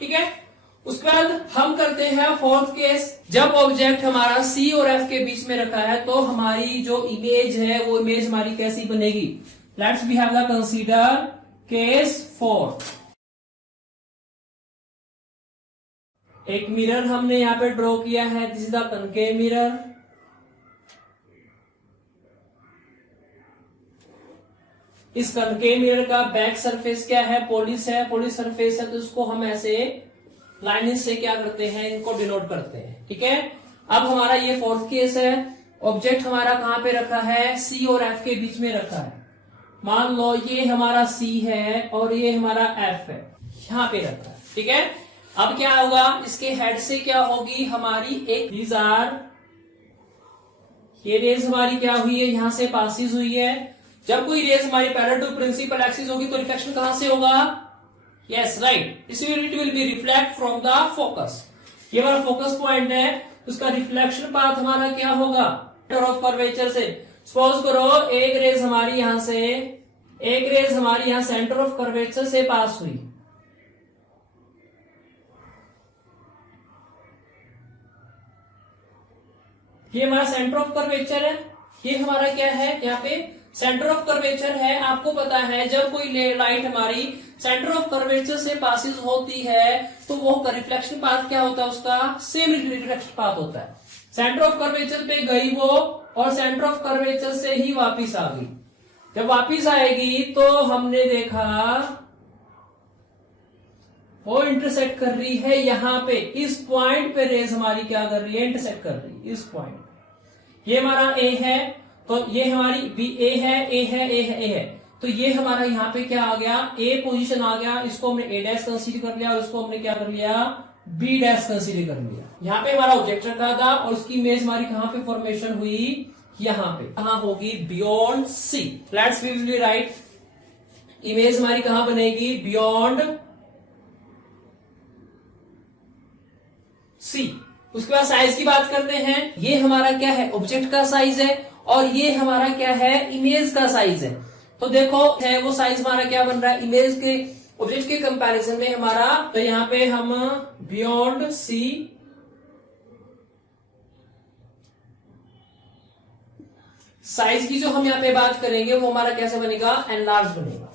ठीक है। उसके बाद हम करते हैं फोर्थ केस। जब ऑब्जेक्ट हमारा सी और एफ के बीच में रखा है तो हमारी जो इमेज है वो इमेज हमारी कैसी बनेगी। Let's we have the consider case 4। एक मिरर हमने यहां पे ड्रॉ किया है, this is the concave mirror. इस कनकेव मिरर का बैक सरफेस क्या है, पॉलिश है, पॉलिश सरफेस है, तो इसको हम ऐसे लाइन से क्या करते हैं, इनको डिनोट करते हैं। ठीक है। अब हमारा ये फोर्थ केस है। ऑब्जेक्ट हमारा कहां पे रखा है, सी और एफ के बीच में रखा है। मान लो ये हमारा सी है और ये हमारा एफ है, यहां पे रखा है। ठीक है। अब क्या होगा, इसके हेड से क्या होगी हमारी एक दीज आर, ये रेज हमारी क्या हुई है, यहां से पासिस हुई है। जब कोई रेज हमारी पैरेलल टू प्रिंसिपल एक्सिस होगी तो रिफ्लेक्शन कहां से होगा, यस राइट, इसमें it will be reflect from the focus. ये हमारा फोकस पॉइंट है, उसका रिफ्लेक्शन पाथ हमारा क्या होगा, ऑफ कर्वेचर से। सपोज करो एक रेज हमारी यहां से, एक रेज हमारी यहां सेंटर ऑफ कर्वेचर से पास हुई, ये हमारा सेंटर ऑफ कर्वेचर है। ये हमारा क्या है, यहाँ पे सेंटर ऑफ कर्वेचर है। आपको पता है जब कोई लाइट हमारी सेंटर ऑफ कर्वेचर से पासिस होती है तो वो रिफ्लेक्शन पाथ क्या होता है, उसका सेम रिफ्लेक्शन पाथ होता है। सेंटर ऑफ कर्वेचर पे गई वो और सेंटर ऑफ कर्वेचर से ही वापिस आ गई। जब वापिस आएगी तो हमने देखा वो इंटरसेक्ट कर रही है यहां पे, इस पॉइंट पे रेज हमारी क्या कर रही है, इंटरसेक्ट कर रही है इस पॉइंट पे। ये हमारा ए है, तो ये हमारी बी, ए है, ए है, ए है, ए है, तो ये हमारा यहाँ पे क्या आ गया, ए पोजीशन आ गया। इसको हमने ए डैश कंसीडर कर लिया और इसको हमने क्या कर लिया, बी डैश कंसीडर कर लिया। यहाँ पे हमारा ऑब्जेक्ट रखा था और उसकी इमेज हमारी कहां पे फॉर्मेशन हुई, यहाँ पे। कहां होगी, beyond C. Let's we will write, image हमारी कहां बनेगी, बियॉन्ड सी। उसके बाद साइज की बात करते हैं। ये हमारा क्या है, ऑब्जेक्ट का साइज है और ये हमारा क्या है, इमेज का साइज है। तो देखो है वो साइज हमारा क्या बन रहा है, इमेज के ऑब्जेक्ट के कंपैरिजन में हमारा, तो यहाँ पे हम बियॉन्ड सी साइज की जो हम यहाँ पे बात करेंगे वो हमारा कैसे बनेगा, एनलार्ज बनेगा।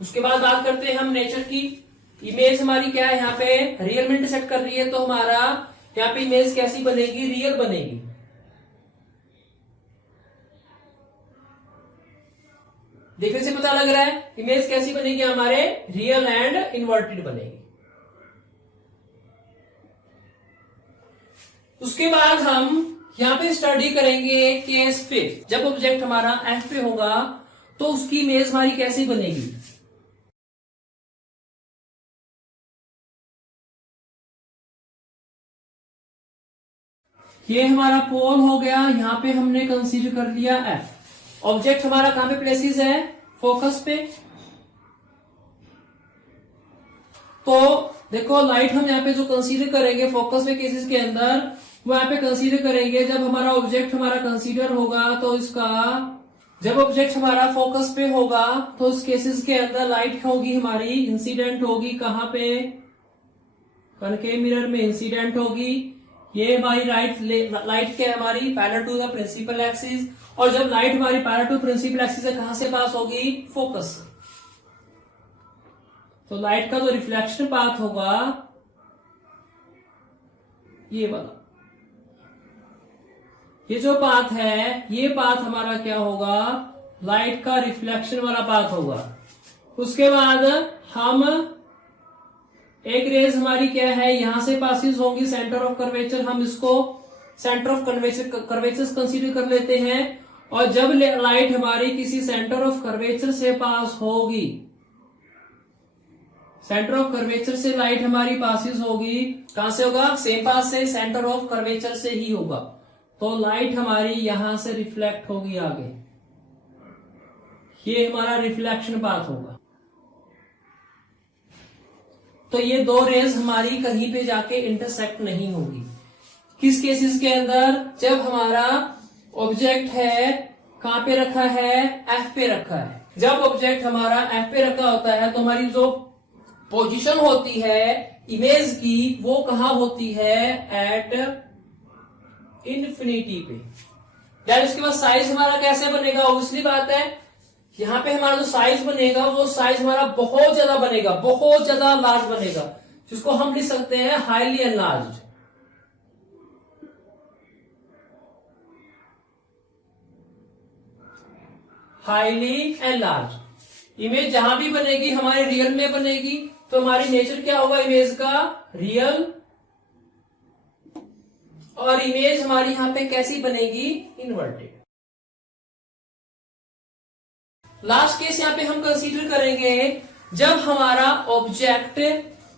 उसके बाद बात करते हैं हम नेचर की। इमेज हमारी क्या है, यहाँ पे रियल में इंटरसेक्ट कर रही है, तो हमारा यहाँ पे इमेज कैसी बनेगी, रियल बनेगी। देखने से पता लग रहा है इमेज कैसी बनेगी हमारे, रियल एंड इन्वर्टेड बनेगी। उसके बाद हम यहाँ पे स्टडी करेंगे केस 5। जब ऑब्जेक्ट हमारा एफ पे होगा तो उसकी इमेज हमारी कैसी बनेगी। ये हमारा पोल हो गया, यहां पे हमने कंसीडर कर लिया एफ। ऑब्जेक्ट हमारा कहां पे प्लेसेस है, फोकस पे। तो देखो लाइट हम यहाँ पे जो कंसीडर करेंगे फोकस पे केसेस के अंदर, वो यहाँ पे कंसीडर करेंगे जब हमारा ऑब्जेक्ट हमारा कंसीडर होगा, तो इसका जब ऑब्जेक्ट हमारा फोकस पे होगा तो उस केसेस के अंदर लाइट होगी हमारी इंसिडेंट होगी कहां पे, कनकेव मिरर में इंसिडेंट होगी। ये हमारी लाइट क्या है हमारी, parallel to the principal axis. और जब लाइट हमारी पैरेलल टू प्रिंसिपल एक्सिस से कहां से पास होगी, फोकस से। तो लाइट का जो रिफ्लेक्शन पाथ होगा ये वाला, ये जो पाथ है, ये पाथ हमारा क्या होगा, लाइट का रिफ्लेक्शन वाला पाथ होगा। उसके बाद हम एक रेज हमारी क्या है, यहां से पासिस होगी सेंटर ऑफ कर्वेचर, हम इसको सेंटर ऑफ कर्वेचर कंसीडर कर लेते हैं। और जब लाइट हमारी किसी सेंटर ऑफ कर्वेचर से पास होगी, सेंटर ऑफ कर्वेचर से लाइट हमारी पासिस होगी, कहां से होगा, सेम पाथ से, सेंटर ऑफ कर्वेचर से ही होगा। तो लाइट हमारी यहां से रिफ्लेक्ट होगी आगे, ये हमारा रिफ्लेक्शन पाथ होगा। तो ये दो रेज हमारी कहीं पे जाके इंटरसेक्ट नहीं होगी। किस केसेस के अंदर, जब हमारा ऑब्जेक्ट है कहां पे रखा है, एफ पे रखा है। जब ऑब्जेक्ट हमारा एफ पे रखा होता है तो हमारी जो पोजीशन होती है इमेज की वो कहां होती है, एट इन्फिनिटी पे। यार उसके बाद साइज हमारा कैसे बनेगा, ऑब्वियसली बात है यहां पे हमारा जो साइज बनेगा वो साइज हमारा बहुत ज्यादा बनेगा, बहुत ज्यादा लार्ज बनेगा, जिसको हम लिख सकते हैं highly enlarged. Highly enlarge image जहां भी बनेगी हमारे रियल में बनेगी, तो हमारी नेचर क्या होगा इमेज का, रियल। और इमेज हमारी यहां पे कैसी बनेगी, इन्वर्टेड। लास्ट केस यहां पे हम कंसीडर करेंगे जब हमारा ऑब्जेक्ट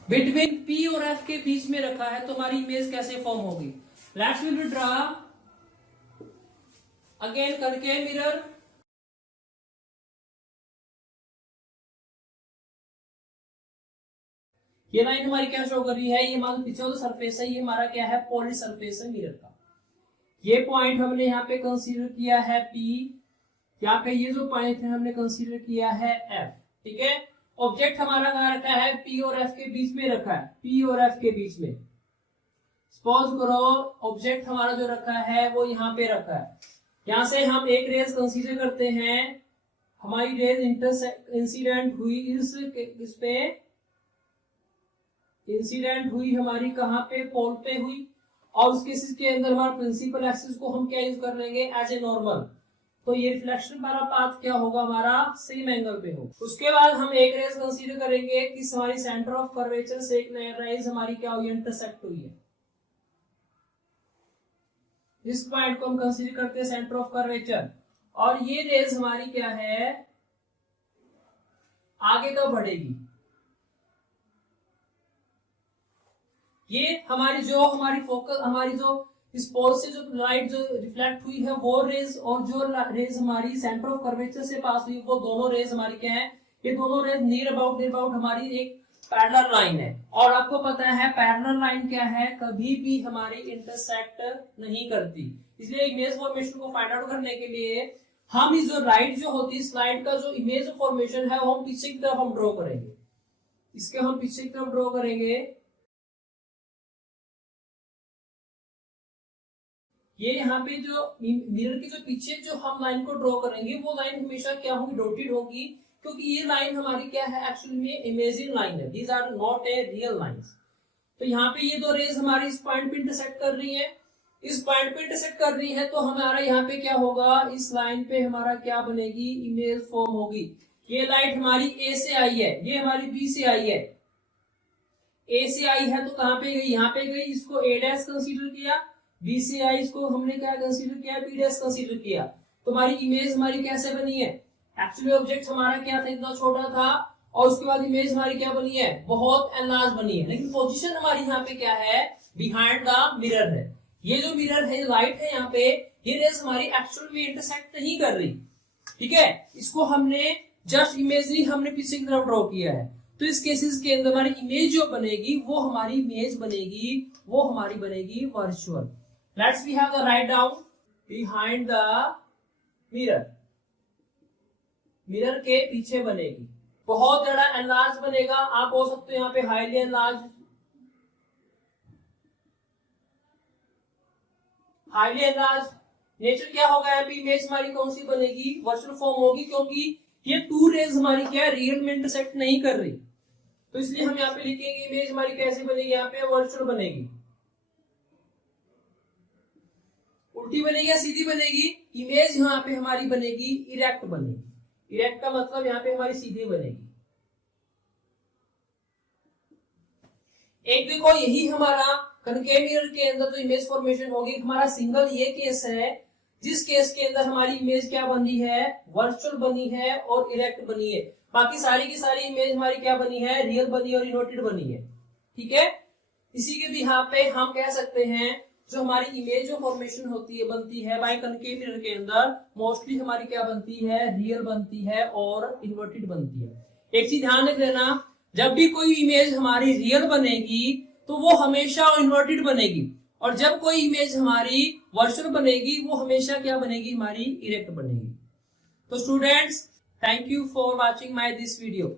बिटवीन पी और एफ के बीच में रखा है तो हमारी इमेज कैसे फॉर्म होगी। लेट्स विल ड्रा अगेन करके मिरर। ये लाइन हमारी क्या शो कर रही है, ये हमारा पीछे वाला सरफेस है, ये हमारा क्या है, पॉली सरफेस है मिरर का। ये पॉइंट हमने यहाँ पे कंसीडर किया है P, यहाँ पे ये जो पॉइंट है हमने कंसीडर किया है F। ठीक है, ऑब्जेक्ट हमारा कहाँ रखा है, P और F के बीच में रखा है, P और F के बीच में। सपोज करो ऑब्जेक्ट हमारा जो रखा है वो यहाँ पे रखा है, यहाँ से हम एक रेज कंसीडर करते हैं, हमारी रेज इंसिडेंट हुई इस पे, इंसिडेंट हुई हमारी कहां पे, पोल पे हुई, और उस केसेस के अंदर हमारा प्रिंसिपल एक्सिस को हम क्या यूज कर लेंगे, एज ए नॉर्मल। तो ये रिफ्लेक्शन वाला पाथ क्या होगा हमारा, सेम एंगल पे होगा। उसके बाद हम एक रेज कंसीडर करेंगे कि हमारी सेंटर ऑफ कर्वेचर से एक रेज हमारी क्या हुई, इंटरसेक्ट हुई है। इस पॉइंट को हम कंसीडर करते हैं सेंटर ऑफ कर्वेचर, और ये रेज हमारी क्या है, आगे तक बढ़ेगी। ये हमारी फोकस, हमारी जो इस पोल से जो लाइट जो रिफ्लेक्ट हुई है वो रेज, और जो रेज हमारी सेंटर ऑफ कर्वेचर से पास हुई वो दोनों रेज हमारी क्या है, ये दोनों रेज नियर अबाउट हमारी एक पैरेलल लाइन है। और आपको पता है पैरेलल लाइन क्या है, कभी भी हमारी इंटरसेक्ट नहीं करती। इसलिए इमेज फॉर्मेशन को फाइंड आउट करने के लिए हम इस जो लाइट जो होती है, स्लाइड का जो इमेज फॉर्मेशन है वो हम पीछे की तरफ हम ड्रॉ करेंगे, इसके हम पीछे की तरफ ड्रॉ करेंगे। ये यहाँ पे जो मिरर के जो पीछे जो हम लाइन को ड्रॉ करेंगे वो लाइन हमेशा क्या होगी, डॉटेड होगी, क्योंकि ये लाइन हमारी क्या है, एक्चुअली में इमेजिन लाइन है, these are not a real lines. तो यहाँ पे ये दो रेज हमारी इस पॉइंट पे इंटरसेक्ट कर रही है, इस पॉइंट पे इंटरसेक्ट कर रही है, तो हमारा यहाँ पे क्या होगा, इस लाइन पे हमारा क्या बनेगी, इमेज फॉर्म होगी। ये लाइट हमारी ए से आई है, ये हमारी बी से आई है, ए से आई है तो कहाँ पे गई, यहाँ पे गई, इसको ए डैश कंसीडर किया, बी से आई इसको हमने क्या कंसीडर किया, बी डैश कंसीडर किया। तो हमारी इमेज हमारी कैसे बनी है, एक्चुअली ऑब्जेक्ट हमारा क्या था, इतना छोटा था, और उसके बाद इमेज हमारी क्या बनी है, बहुत एनलार्ज बनी है, लेकिन पोजीशन हमारी यहाँ पे क्या है, बिहाइंड द मिरर है। ये जो मिरर है, लाइट है यहाँ पे, ये रेज हमारी एक्चुअल में इंटरसेक्ट नहीं कर रही। ठीक है, इसको हमने जस्ट इमेजरी हमने पीछे की तरफ ड्रॉ किया है। तो इस केसेस के अंदर हमारी इमेज जो बनेगी वो हमारी इमेज बनेगी, वो हमारी बनेगी virtual. Let's we have the write down behind the mirror, mirror के पीछे बनेगी, बहुत ज्यादा एनलार्ज बनेगा। आप हो सकते हो यहाँ पे highly enlarge, highly enlarge nature क्या होगा, यहाँ पे इमेज हमारी कौन सी बनेगी, वर्चुअल फॉर्म होगी, क्योंकि ये टू रेज हमारी क्या है, रियल में इंटरसेक्ट नहीं कर रही। तो इसलिए हम यहाँ पे लिखेंगे इमेज हमारी कैसे बनेगी, यहाँ पे वर्चुअल बनेगी। उल्टी बनेगी या सीधी बनेगी, इमेज यहाँ पे हमारी बनेगी इरेक्ट बनेगी। इरेक्ट का मतलब यहाँ पे हमारी सीधी बनेगी। एक देखो यही हमारा कनकेव मिरर के अंदर जो इमेज फॉर्मेशन होगी, हमारा सिंगल ये केस है जिस केस के अंदर हमारी इमेज क्या बनी है, वर्चुअल बनी है और इरेक्ट बनी है। बाकी सारी की सारी इमेज हमारी क्या बनी है, रियल बनी है और इन्वर्टेड बनी है। ठीक है, इसी के बिहाफ पे हम कह सकते हैं जो हमारी इमेज जो फॉर्मेशन होती है, बनती है बाय कनकेव मिरर के अंदर, मोस्टली हमारी क्या बनती है, रियल बनती है और इन्वर्टेड बनती है। एक चीज ध्यान रख लेना, जब भी कोई इमेज हमारी रियल बनेगी तो वो हमेशा इन्वर्टेड बनेगी, और जब कोई इमेज हमारी वर्चुअल बनेगी वो हमेशा क्या बनेगी, हमारी इरेक्ट बनेगी। तो students, thank you for watching my this video.